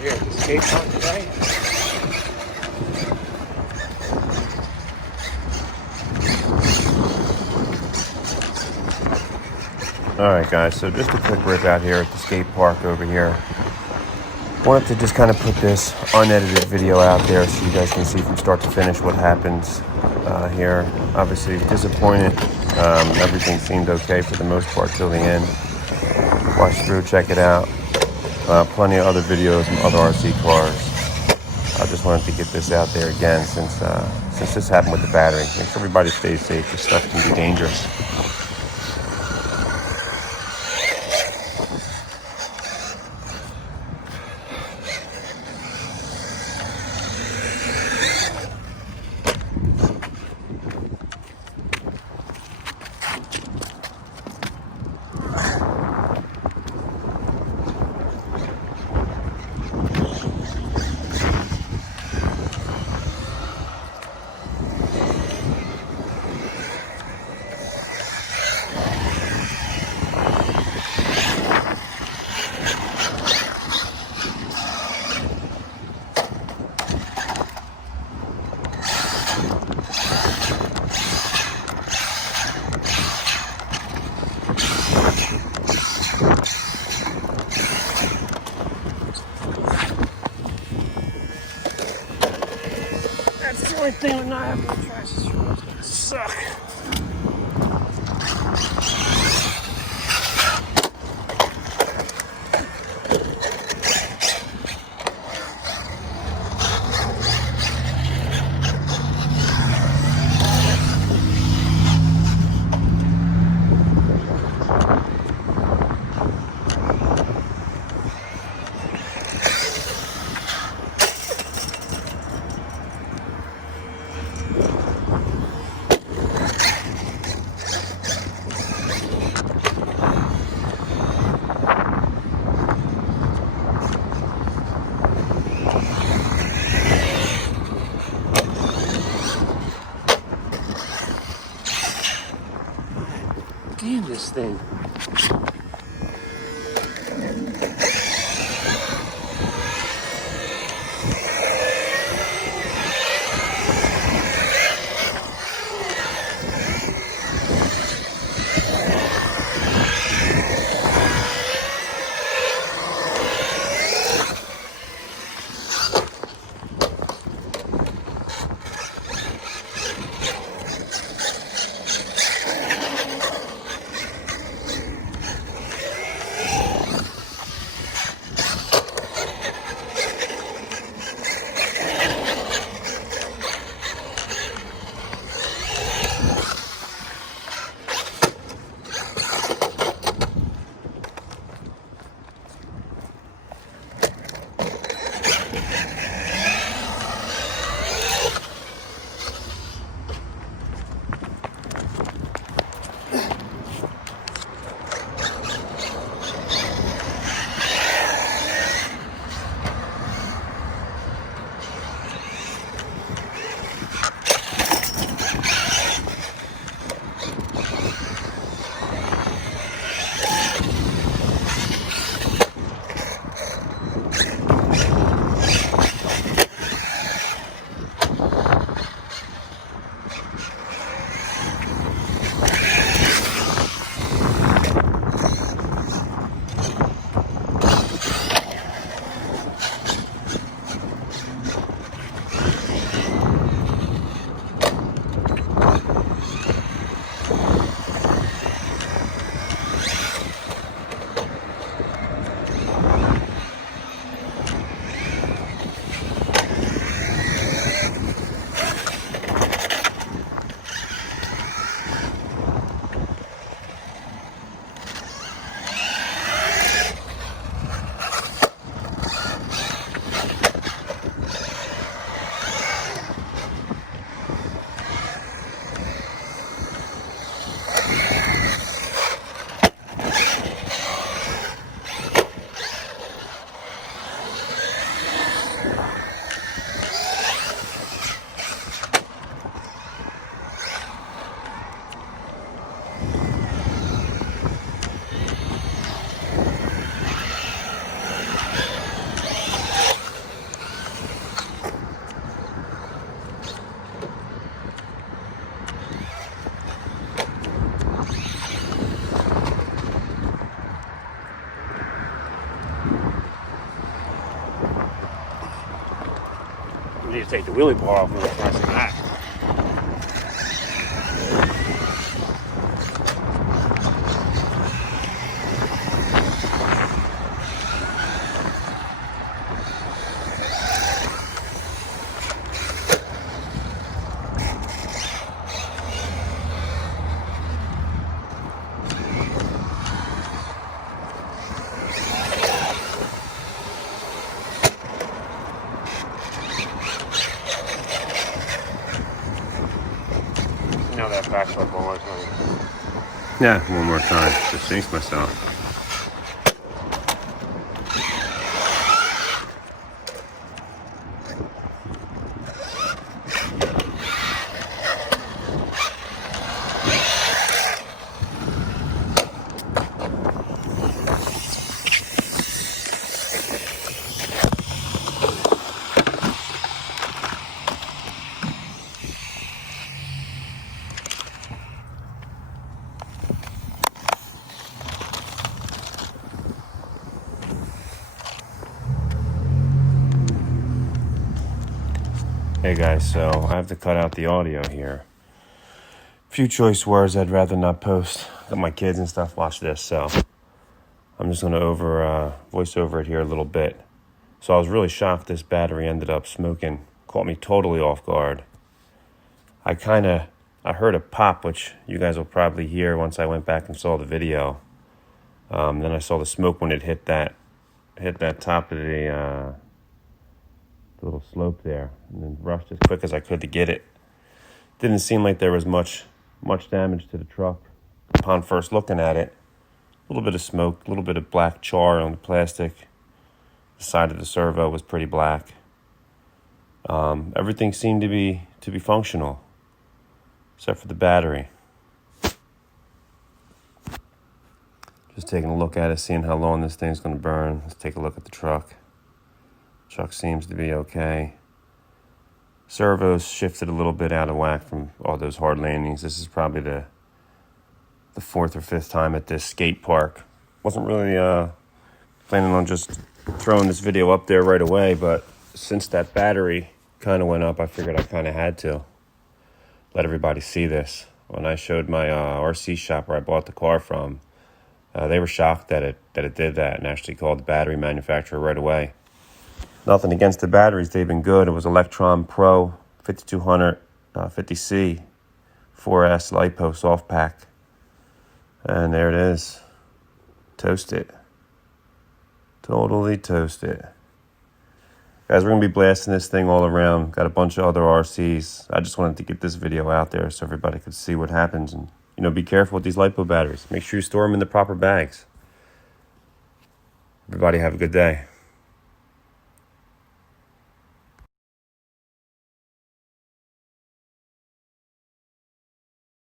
out here at the skate park today. Alright guys, so just a quick rip out here at the skate park over here. Wanted to just kind of put this unedited video out there so you guys can see from start to finish what happens here. Obviously disappointed. Everything seemed okay for the most part till the end. Watch through, check it out. Plenty of other videos and other RC cars. I just wanted to get this out there again since this happened with the battery. Make sure everybody stays safe. This stuff can be dangerous. That's the only thing with not having a Traxxas Pro is gonna suck. Damn this thing. take the wheelie bar off and we'll try some of that. Now that back foot one more time. Yeah, one more time. Just jinx myself. Hey guys, so I have to cut out the audio here. Few choice words I'd rather not post. Got my kids and stuff watch this, so I'm just gonna voice over it here a little bit. So I was really shocked this battery ended up smoking. Caught me totally off guard. I heard a pop, which you guys will probably hear once I went back and saw the video. Then I saw the smoke when it hit that top of the little slope there, and then rushed as quick as I could to get it. Didn't seem like there was much damage to the truck upon first looking at it. A little bit of smoke, a little bit of black char on the plastic. The side of the servo was pretty black. Everything seemed to be functional, except for the battery. Just taking a look at it, seeing how long this thing's going to burn. Let's take a look at the truck. Truck seems to be okay. Servo's shifted a little bit out of whack from all those hard landings. This is probably the fourth or fifth time at this skate park. Wasn't really planning on just throwing this video up there right away, but since that battery kind of went up, I figured I kind of had to let everybody see this. When I showed my RC shop where I bought the car from, they were shocked that it did that, and actually called the battery manufacturer right away. Nothing against the batteries, they've been good. It was Electron Pro 5200 50C 4S LiPo soft pack. And there it is. Toast it. Totally toast it. Guys, we're going to be blasting this thing all around. Got a bunch of other RCs. I just wanted to get this video out there so everybody could see what happens. And, be careful with these LiPo batteries. Make sure you store them in the proper bags. Everybody have a good day.